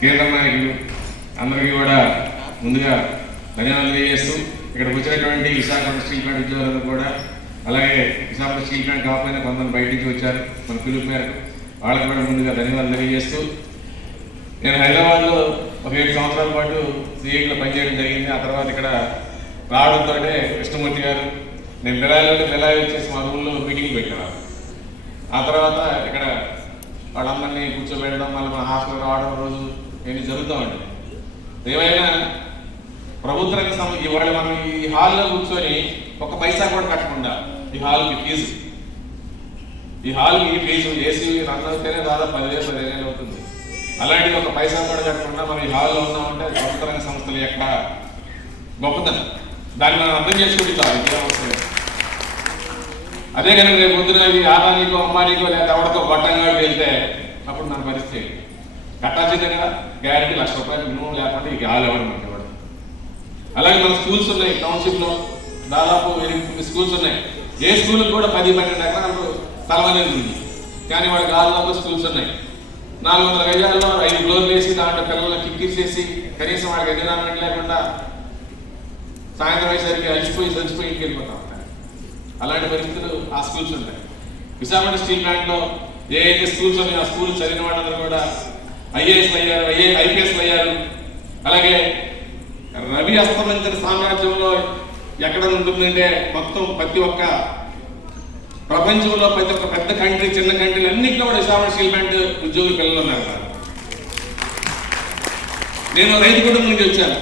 కేంద్ర నాయకులు అందరికీ కూడా ముందుగా ధన్యవాదాలు తెలియజేస్తూ ఇక్కడికి వచ్చినటువంటి విశాఖపట్నం స్టీల్ ప్లాంట్ ఉద్యోగులందరూ కూడా, అలాగే విశాఖపట్నం స్టీల్ ప్లాంట్ కాకపోయినా కొంతమంది బయట నుంచి వచ్చారు మన పిలుపు మేరకు, వాళ్ళకి కూడా ముందుగా ధన్యవాదాలు తెలియజేస్తూ, నేను హైదరాబాద్లో ఒక 7 సంవత్సరాల పాటు సిఐలో పనిచేయడం జరిగింది. ఆ తర్వాత ఇక్కడ రావడంతో కృష్ణమూర్తి గారు నేను బెలాయి వచ్చేసి మా రూమ్లో మీటింగ్ పెట్టాను. ఆ తర్వాత ఇక్కడ వాళ్ళందరినీ కూర్చోబెట్టడం, మళ్ళీ మన హాస్టల్ రావడం రోజు ఏమి జరుగుతామండి. ఏమైనా ప్రభుత్వ రంగ ఇవాళ మనం ఈ హాల్లో కూర్చొని ఒక పైసా కూడా కట్టకుండా ఈ హాల్కి ఫీజు ఏసీ రంగంతోనే దాదాపు 10,000-15,000 అవుతుంది. అలాంటిది ఒక పైసా కూడా కట్టకుండా మనం ఈ హాల్లో ఉన్నామంటే ప్రభుత్వ రంగ సంస్థల యొక్క గొప్పతనం, దాన్ని మనం అర్థం చేసుకుంటే చాలు. ఇదే అవసరం. అదే కనుక రేపు పొద్దున ఆదానికో అమ్మానికో లేదా ఎవరికో గొట్టంగా వెళ్తే అప్పుడు మన పరిస్థితి కట్టాల్సిందే కదా. గ్యారెంటీ ₹1,00,000 మినిమం లేకపోతే ఈ హాల్ ఎవరు మనకి ఇవ్వడం. అలాగే మన స్కూల్స్ ఉన్నాయి టౌన్షిప్లో, దాదాపు 8 స్కూల్స్ ఉన్నాయి. ఏ స్కూల్కి కూడా 10-12 ఎకరాలు తలవనేది ఉంది, కానీ వాళ్ళకి హాల్లో స్కూల్స్ ఉన్నాయి. 400 గజాల్లో 5 ఫ్లోర్లు వేసి దాంట్లో పిల్లలు కిక్కిసేసి కనీసం వాళ్ళకి ఎన్విరాన్మెంట్ లేకుండా సాయంత్రం అయ్యేసరికి అలసిపోయి ఇంటికి వెళ్ళిపోతా ఉంటాయి. అలాంటి పరిస్థితులు ఆ స్కూల్స్ ఉంటాయి. విశాఖపట్నం స్టీల్ ప్లాంట్లో ఏ అయితే స్కూల్స్ ఉన్నాయో ఆ స్కూల్ చదివిన వాళ్ళందరూ కూడా ఐఏఎస్లు అయ్యారు, ఐపీఎస్లు అయ్యారు. అలాగే రవి అస్తమించిన సామ్రాజ్యంలో ఎక్కడ ఉంటుందంటే మొత్తం ప్రతి ఒక్క ప్రపంచంలో ప్రతి ఒక్క పెద్ద కంట్రీ, చిన్న కంట్రీలు అన్నింటిలో కూడా విశాఖపట్నం స్టీల్ ప్లాంట్ ఉద్యోగులు పిల్లలు ఉన్నారు. నేను రైతు కుటుంబం నుంచి వచ్చాను.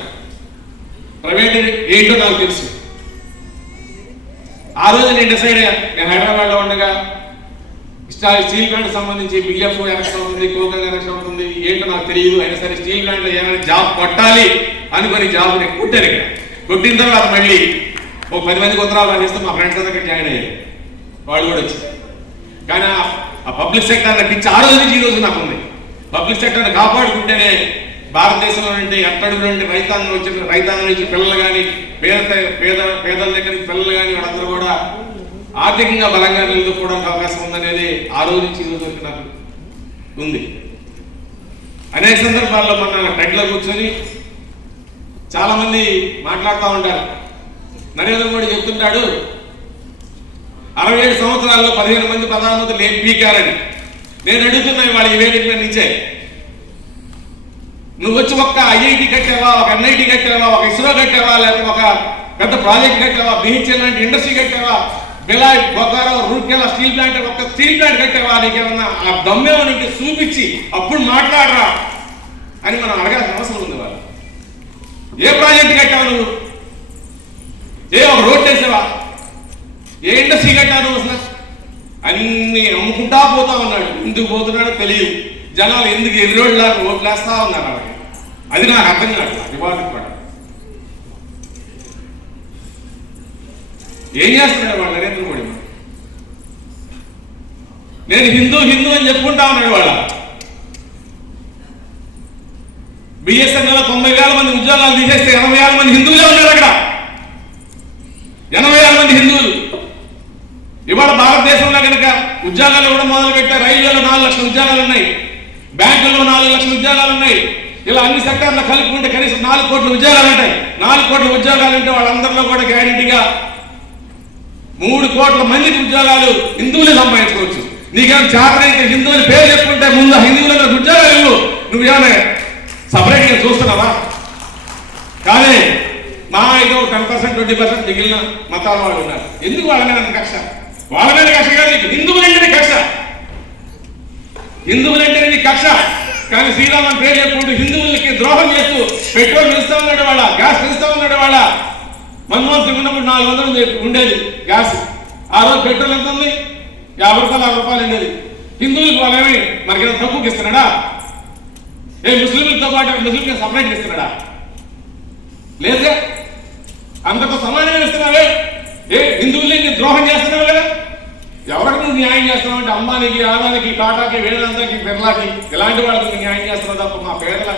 ప్రైవేట్ ఏంటో నాకు తెలుసు. ఆ రోజు నేను డిసైడ్ అయ్యా, నేను హైదరాబాద్లో ఉండగా స్టీల్ ప్లాంట్ సంబంధించి బిఎఫ్ ఎలక్షన్ అవుతుంది, కోకల్ ఎలక్షన్ అవుతుంది, ఏంటో నాకు తెలియదు. అయినా సరే స్టీల్ ప్లాంట్లో ఏమైనా జాబ్ కొట్టాలి అనుకుని జాబ్ నేను కుట్టాను. ఇక్కడ కొట్టిన తర్వాత మళ్ళీ ఒక 10 మందికి ఉత్తరాలు రాసిస్తే మా ఫ్రెండ్స్ అందరికీ జాయిన్ అయ్యారు, వాళ్ళు కూడా వచ్చి. కానీ ఆ పబ్లిక్ సెక్టర్ పిచ్చి ఆ రోజు నుంచి ఈ రోజు నాకు ఉంది. పబ్లిక్ సెక్టర్ని కాపాడుకుంటేనే భారతదేశంలో అంటే ఎక్కడి నుండి రైతాంగం నుంచి పిల్లలు కానీ పేదల దగ్గర నుంచి పిల్లలు కానీ వాళ్ళందరూ కూడా ఆర్థికంగా బలంగా నిలదొక్కుకోవడానికి అవకాశం ఉందనేది ఆ రోజు నుంచి ఈ రోజు వరకు నాకు ఉంది. అనేక సందర్భాల్లో మన టెడ్లో కూర్చొని చాలా మంది మాట్లాడుతూ ఉంటారు. నరేంద్ర మోడీ చెప్తుంటాడు 67 సంవత్సరాల్లో 15 మంది ప్రధానమంత్రులు ఏం పీకారని. నేను అడుగుతున్నాను వాళ్ళ ఈ వేదిక మీద నుంచే, నువ్వు వచ్చి ఒక్క ఐఐటి కట్టావా, ఒక ఎన్ఐటి కట్టావా, ఒక ఇస్రో కట్టావా, లేకపోతే ఒక పెద్ద ప్రాజెక్ట్ కట్టావా, బిహెచ్ఎల్ లాంటి ఇండస్ట్రీ కట్టావా, బెలాయ్, బొగ్గారావు, రూర్కెలా స్టీల్ ప్లాంట్, ఒక స్టీల్ ప్లాంట్ కట్టావా, నీకేమన్నా ఆ దమ్మేమో నీకు చూపించి అప్పుడు మాట్లాడరా అని మనం అడగాల్సిన అవసరం ఉంది. వాళ్ళు ఏ ప్రాజెక్ట్ కట్టావా, నువ్వు ఒక రోడ్ వేసావా, ఏ ఇండస్ట్రీ కట్టావు అసలు? అన్ని అమ్ముకుంటా పోతా ఉన్నాడు. ఎందుకు పోతున్నాడో తెలియదు. జనాలు ఎందుకు ఎదురోళ్ళలాగా ఓట్లు వేస్తా ఉన్నారు వాళ్ళకి, అది నాకు అర్థం కాదు. రివార్డు కూడా ఏం చేస్తున్నాడు వాళ్ళు నరేంద్ర మోడీ? నేను హిందూ అని చెప్పుకుంటా ఉన్నాడు. వాళ్ళ బిఎస్ఎన్ఎల్ 90,000 మంది ఉద్యోగాలు తీసేస్తే 80,000 మంది హిందువులే ఉన్నారు అక్కడ. 80,000 మంది హిందువులు. ఇవాళ భారతదేశంలో కనుక ఉద్యోగాలు కూడా మొదలు పెట్టారు. రైల్వేలో 4 లక్షల ఉద్యోగాలు ఉన్నాయి, బ్యాంకుల్లో 4 లక్షల ఉద్యోగాలు ఉన్నాయి. ఇలా అన్ని సెక్టార్లో కలుపుకుంటే కనీసం 4 కోట్ల ఉద్యోగాలు ఉంటాయి. 4 కోట్ల ఉద్యోగాలు ఉంటే వాళ్ళందరిలో కూడా గ్యారెంటీగా 3 కోట్ల మందికి ఉద్యోగాలు హిందువులే సంపాదించుకోవచ్చు. నీకేమైనా చేతనైతే హిందువుని పేరు చెప్పుకుంటే ముందు హిందువులకు ఉద్యోగాలు నువ్వు ఏమైనా సపరేట్గా చూస్తున్నావా? కానీ మా అయితే 10%, 20% మిగిలిన మతాల వాళ్ళు ఉన్నారు. ఎందుకు వాళ్ళ మీద కక్ష? వాళ్ళ మీద కక్ష కాదు, హిందువులంటేనే కక్ష. హిందువులంటేనే నీ కక్ష. కానీ శ్రీరామన్ పేరు చెప్పుకుంటూ హిందువులకి ద్రోహం చేస్తూ పెట్రోల్ పెంచుతా ఉన్నాడు వాళ్ళ, గ్యాస్ పెంచుతా ఉన్నాడు వాళ్ళ. మన్మోహన్ సింగ్ ఉన్నప్పుడు 400 ఉండేది గ్యాస్. ఆ రోజు పెట్రోల్ ఎంత ఉంది? 50 రూపాయలు, 60 రూపాయలు ఉండేది. హిందువులకు వాళ్ళేమి మనకేదో తక్కువకి ఇస్తున్నాడా? ముస్లింలతో పాటు ముస్లింకి సపరేట్గా ఇస్తున్నాడా? లేదా అంతకు సమానంగా ఇస్తున్నావే. హిందువుల్ని ద్రోహం చేస్తున్నావు కదా. ఎవరికి నువ్వు న్యాయం చేస్తున్నావు అంటే అంబానీకి, ఆదానికి, టాటాకి, వేదాంతకి, బిర్లాకి ఇలాంటి వాళ్ళకి న్యాయం చేస్తున్నావు తప్ప మా పేదల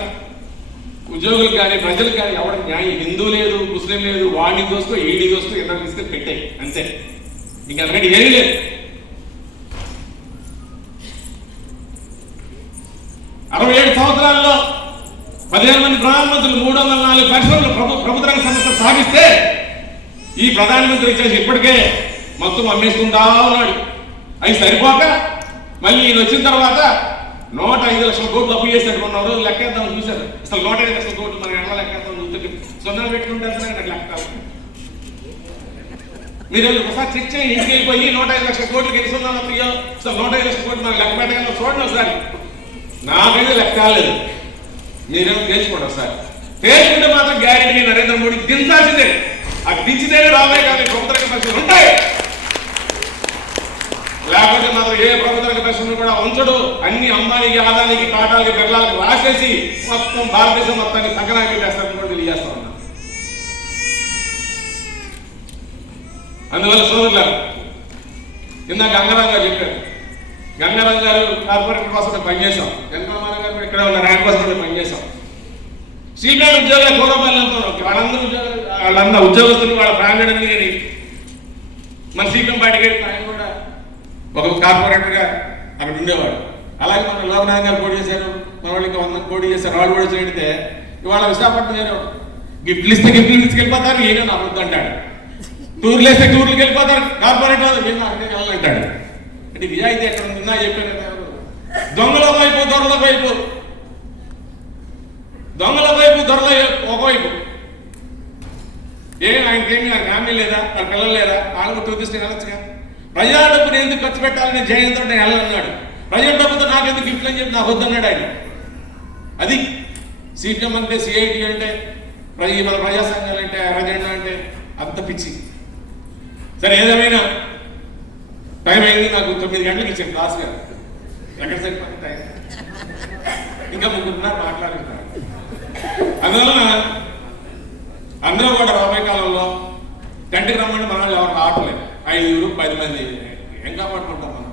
ఉద్యోగులకు కానీ ప్రజలకు కానీ ఎవరికి న్యాయం? హిందూ లేదు, ముస్లిం లేదు, వాడిని దోసుకో, ఈడి దోసుకో, ఇద్దరు తీసుకొని పెట్టాయి అంతే. ఇంకంతకంటే ఏమీ లేదు. 67 సంవత్సరాల్లో 15 మంది ప్రధానమంత్రులు 304 పెన్షన్లు ప్రభుత్వ రంగ సంస్థ స్థాపిస్తే ఈ ప్రధానమంత్రి వచ్చేసి ఇప్పటికే మొత్తం అమ్మేసుకుంటా ఉన్నాడు. అవి సరిపోక మళ్ళీ ఈయన వచ్చిన తర్వాత 105 లక్షల కోట్లు అప్పు చేశాడు. మొన్న రోజు లెక్కేద్దాం చూశారు. అసలు 105 లక్షల కోట్లు మనం ఎలా లెక్కేద్దాం చూస్తే సున్నా పెట్టుకుంటే నాకు లెక్క మీరు ఒకసారి చెక్ చేయండి. ఇంటికి వెళ్ళిపోయి 105 లక్షల కోట్లకి ఎన్ని సున్నా వస్తాయో అసలు 105 లక్షల కోట్లు మనం లెక్క పెట్టగలను చూడండి ఒకసారి. నాకైతే లెక్క కాలేదు, మీరేమో తేల్చుకోండి ఒకసారి. తేల్చుకుంటే మాత్రం గ్యారెంటీ నరేంద్ర మోడీ దించాల్సిందే. అది దించితేనే రాబోయే కానీ ప్రభుత్వ రంగ పెన్షన్లు ఉంటాయి, లేకపోతే మాత్రం ఏ ప్రభుత్వ రంగ పెన్షన్లు కూడా ఉంచడు. అన్ని అంబానీకి, ఆదానికి, టాటాలకి, బిర్లాలకి రాసేసి మొత్తం భారతదేశం మొత్తాన్ని సంకనాకి పెట్టేస్తారని కూడా తెలియజేస్తా ఉన్నా. అందువల్ల సోదరులారు, ఇందాక గంగారాం గారు చెప్పారు. గంగారాం గారు కార్పొరేటర్ కోసం మేము పనిచేసాం. వెంకటరామారావు గారు ఇక్కడ ఉన్న ర్యాంక్ కోసం మేము పనిచేసాం. సీనియర్ ఉద్యోగుల గౌరవాలంతా వాళ్ళందరూ ఉద్యోగస్తులు వాళ్ళ ఫ్యామిలీ అన్ని కానీ మన సీపీఎం పార్టీకి ఆయన కూడా ఒక కార్పొరేటర్గా అక్కడ ఉండేవాడు. అలాగే మన లోకనాథ్ గారు పోటీ చేశారు, మన వాళ్ళు ఇంకా 100 పోటీ చేశారు. వాళ్ళు కూడా చేడితే ఇవాళ విశాఖపట్నం నేను గిఫ్ట్లు ఇస్తే గిఫ్ట్లు తీసుకెళ్ళిపోతారు, ఈయన నా వద్దు అంటాడు. టూర్లు వేస్తే టూర్లకు వెళ్ళిపోతారు కార్పొరేటర్, నేను అక్కడికి వెళ్ళాలంటాడు. అంటే నిజాయితీ ఎక్కడ ఉందా చెప్పాను కదా. దొంగల వైపు దొరల వైపు, దొంగల వైపు దొరల ఒకవైపు. ఆయనకేమి ఆయన ఫ్యామిలీ లేదా, వాళ్ళ పిల్లలు లేదా, వాళ్ళు చూపిస్తే వెళ్ళొచ్చుగా. ప్రజా డబ్బుని ఎందుకు ఖర్చు పెట్టాలని జయంతో నేను వెళ్ళన్నాడు. ప్రజా డబ్బుతో నాకెందుకు గిఫ్ట్లు అని చెప్పి నాకు వద్దన్నాడు ఆయన. అది సిపిఎం అంటే, సిఐటి అంటే, మన ప్రజా సంఘాలు అంటే, అరజెండా అంటే అంత పిచ్చి. సరే ఏదేమైనా టైం అయింది. నాకు 9 గంటలకు ఇచ్చాను క్లాస్ గారు. ఎక్కడ సరిపోయింది టైం, ఇంకా 3 మాట్లాడుతున్నారు. అందువలన అందరూ కూడా రాబోయే కాలంలో కంటికి రమ్మంటే మన వాళ్ళు ఎవరు రావట్లేదు. 5, 10 మంది ఏం కాపాడుకుంటాం మనం?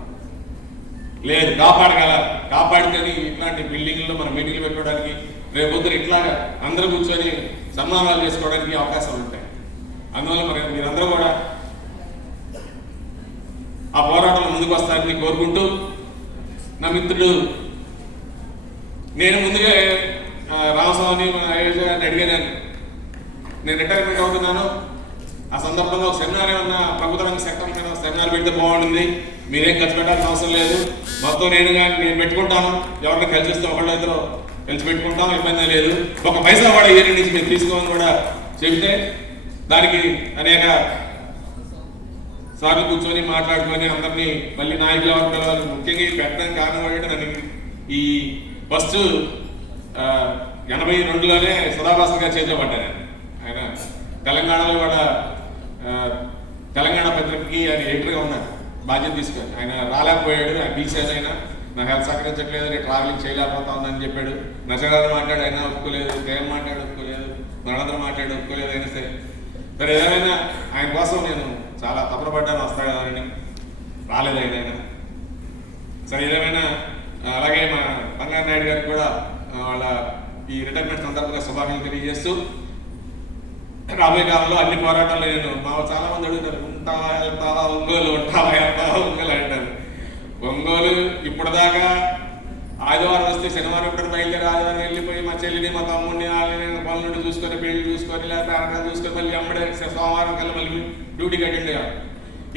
లేదు, కాపాడగల. కాపాడితేనే ఇట్లాంటి బిల్డింగ్లో మనం మీటింగ్లు పెట్టుకోవడానికి, రేపొద్దున ఇట్లాగా అందరూ కూర్చొని సన్మానాలు చేసుకోవడానికి అవకాశాలు ఉంటాయి. అందువల్ల మరి మీరందరూ కూడా ఆ పోరాటంలో ముందుకు వస్తారని కోరుకుంటూ, నా మిత్రుడు నేను ముందుగా రామస్వామి గారిని అడిగాను, నేను రిటైర్మెంట్ అవుతున్నాను, ఆ సందర్భంగా ఒక సెమినార్ ఏమన్నా ప్రభుత్వ రంగ సెక్టర్ మీద సెమినార్ పెడితే బాగుంటుంది, మీరేం ఖర్చు పెట్టాల్సిన అవసరం లేదు, మొత్తం నేను పెట్టుకుంటాను, ఎవరిని కలిసి ఇస్తే ఒకళ్ళు ఇద్దరు కలిసి పెట్టుకుంటాం, ఇబ్బంది లేదు, ఒక పైసా కూడా ఏ నుంచి మీరు తీసుకోమని కూడా చెబితే దానికి అనేక సార్లు కూర్చొని మాట్లాడుకొని అందరినీ మళ్ళీ నాయకులు ఎవరు పిలవాలి. ముఖ్యంగా ఈ పెట్టడానికి కారణం ఏంటంటే నన్ను ఈ ఫస్ట్ 82లోనే సదాభాస్కర్ గారు చేర్చబడ్డారు. ఆయన తెలంగాణలో కూడా తెలంగాణ పత్రికకి ఆయన ఎడిటర్గా ఉన్నారు, బాధ్యత తీసుకొని. ఆయన రాలేకపోయాడు, ఆయన పిలిచేది ఆయన నాకు హెల్త్ సహకరించట్లేదు, నేను ట్రావెలింగ్ చేయలేకపోతా ఉందని చెప్పాడు. నచగారు మాట్లాడు అయినా ఒప్పుకోలేదు, కేఎం మాట్లాడు ఒప్పుకోలేదు, నరేంద్ర మాట్లాడు ఒప్పుకోలేదు. అయినా సరే ఏదైనా ఆయన కోసం నేను చాలా తపనపడ్డాను, వస్తాడని. రాలేదు ఆయన. సరే ఏదేమైనా అలాగే మా బంగారు నాయుడు గారికి కూడా వాళ్ళ ఈ రిటైర్మెంట్ సందర్భంగా శుభాకాంక్షలు తెలియజేస్తూ, రాబోయే కాలంలో అన్ని పోరాటాలు నేను చాలా మంది అడుగుతారు, ఉంటావా వెళ్తావా ఒంగోలు, ఉంటావా వెళ్తావా ఒంగోలు అంటారు. ఒంగోలు ఇప్పటిదాకా ఆదివారం వస్తే శనివారం ఇక్కడ బయలుదేరి ఆదివారం వెళ్ళిపోయి మా చెల్లిని, మా తమ్ముడిని, వాళ్ళని పనుల నుండి చూసుకొని, పెళ్లి చూసుకొని, లేకపోతే ఆడకాలు చూసుకొని మళ్ళీ అమ్మడే సోమవారం కల్లా మళ్ళీ డ్యూటీకి అటెండ్ అయ్యాం.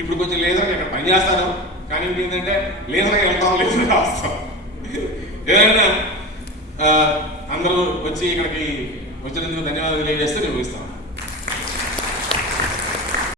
ఇప్పుడు కొంచెం లేదర్ ఇక్కడ పని చేస్తాను, కానీ ఏంటంటే లేదర్గా వెళ్తాం, లేదర్గా వస్తాం. ఏదైనా అందరూ వచ్చి ఇక్కడికి వచ్చినందుకు ధన్యవాదాలు తెలియజేస్తే నేను ముగిస్తాను.